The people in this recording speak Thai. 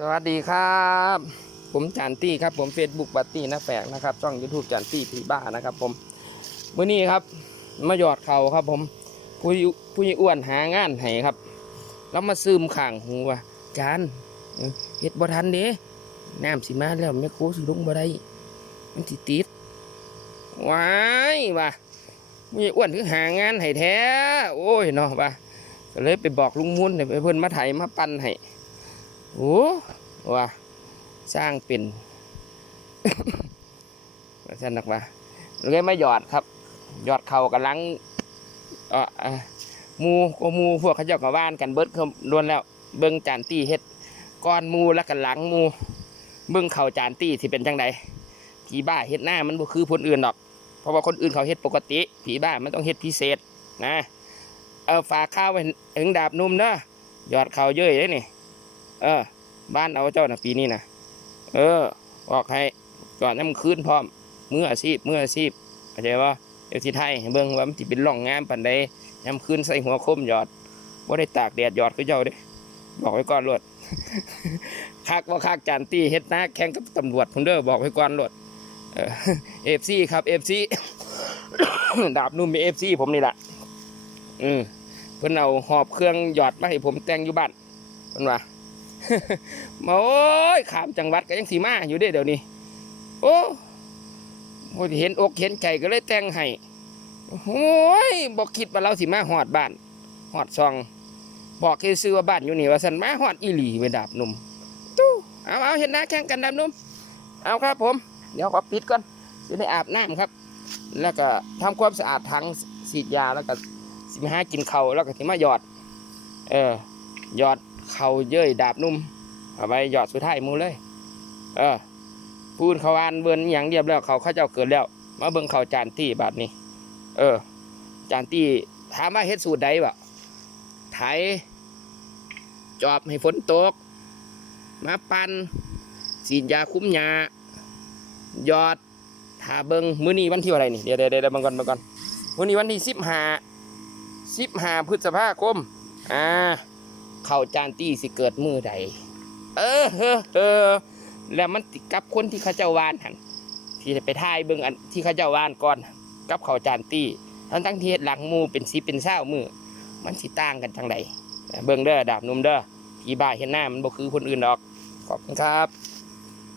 สวัสดีครับ ผมจานตี้ครับผม Facebook บัตตี้นะแฝกนะครับช่อง YouTube จานตี้ผีบ้านะครับ ผมมื้อนี้ครับมาหยอดเขาครับ ผมผู้ผู้ยอ้วนหางานให้ครับ แล้วมาซึมข่างหูว่าจานเฮ็ดบ่ทันเด้น้ำสิมาแล้วแม่โคสิลงบ่ได้มันสิติดว้ายว่ะผู้ยอ้วนคือหางานให้แท้ โอ้ยเนาะว่ะก็เลยไปบอกลุงมุ่นให้เพิ่นมาไถมาปั่นให้ โอ้ว่าสร้างเป็นว่าซั่นนักว่าเลยมาหยอดครับ หยอดเข่ากำลังเอ่อมูก็มูพวกเขาเจ้าก็ว่านกันเบิดเขาล้วนแล้วเบิ่งจานตี้เฮ็ดก้อนมูแล้วก็หลังมูเบิ่งเข่าจานตี้ที่เป็นจังไดผีบ้าเฮ็ดหน้ามันบ่คือคนอื่นดอก เพราะว่าคนอื่นเขาเฮ็ดปกติ ผีบ้ามันต้องเฮ็ดพิเศษนะ เอาฝากข้าวไว้ถึงดาบหนุ่มเด้อหยอดเข่าเยอะเลยนี่ เออ บ้านเอาเจ้าน่ะปีนี้นะเออบอกให้ก่อนน้ำคืนพร้อมเมืออาชีพมืออาชีพเข้าใจว่าเดี๋ยวที่ไทยให้เบิ่งว่ามันสิเป็นร่องงามปานใดย้ำคืนใส่หัวคมหยอดว่าได้ตากแดดหยอดคือเจ้าเด้บอกไว้ก่อนโลดคักว่าคักจานตี้เฮ็ดหน้าแข่งกับตำรวจพุ่นเด้อบอกไว้ก่อนโลดเอฟซีครับเอฟซีดาบนุ่มมีเอฟซีผมนี่แหละอืมเพิ่นเอาหอบเครื่องหยอดมาให้ผมแต่งอยู่บ้านเพิ่นว่า มาโอ้ยขามจังหวัดก็ยังสีมาอยู่เด้เดี๋ยวนี้ โอ้โหเห็นอกเห็นใจก็เลยแต่งให้โอ้ยบอกคิดว่าเราสิมาหอดบ้านหอดซอง บอกแค่ซื้อว่าบ้านอยู่นี่ว่าสันมาหอดอีหลีไปดาบหนุ่มตู้เอาเอาเห็นหน้าแข่งกันดาบนุ่มเอาครับผม เดี๋ยวขอปิดก่อนจะได้อาบน้ำครับ แล้วก็ทำความสะอาดถังฉีดยาแล้วก็สิมาหากินเขาแล้วก็สิมาหยอด เออหยอด เขาเย้ยดาบนุ่มเอาไปหยอดสุดท้ายมูเลย เออพูดเขาวานเบิร์นอหย่างเรียบแล้วเขาเขาเจ้าเกิดแล้ว มาเบิ่งเขาจานตี้บาดนี้ เออ จานตี้ถามว่าเฮ็ดสูตรใดบ่ไถจอบให้ฝนตก มาปันสีดยาคุ้มยาหยอดถาเบิงมื้อนี้วันที่อะไรนี่เดี๋ยวเดี๋ยวเดี๋ยวบังก่อนบังก่อนมื้อนี้วันที่สิบห้าสิบห้าพฤษภาคม อ่า เข้าจานตี้สิเกิดมือใด เออเออเออแล้วมันติดกับคนที่ข้าเจ้าวานหันที่ไปท่ายเบิ่งอันที่ข้าเจ้าวานก่อน กับเขาจานตี้ทั้งทั้งที่เฮ็ดหลังมูเป็นสีเป็นเศร้ามือมันสิต่างกันทางใดเบิ่งเด้อดาบหนุ่มเด้อที่บ่ายเห็นหน้ามันบ่คือคนอื่นดอกขอบคุณครับ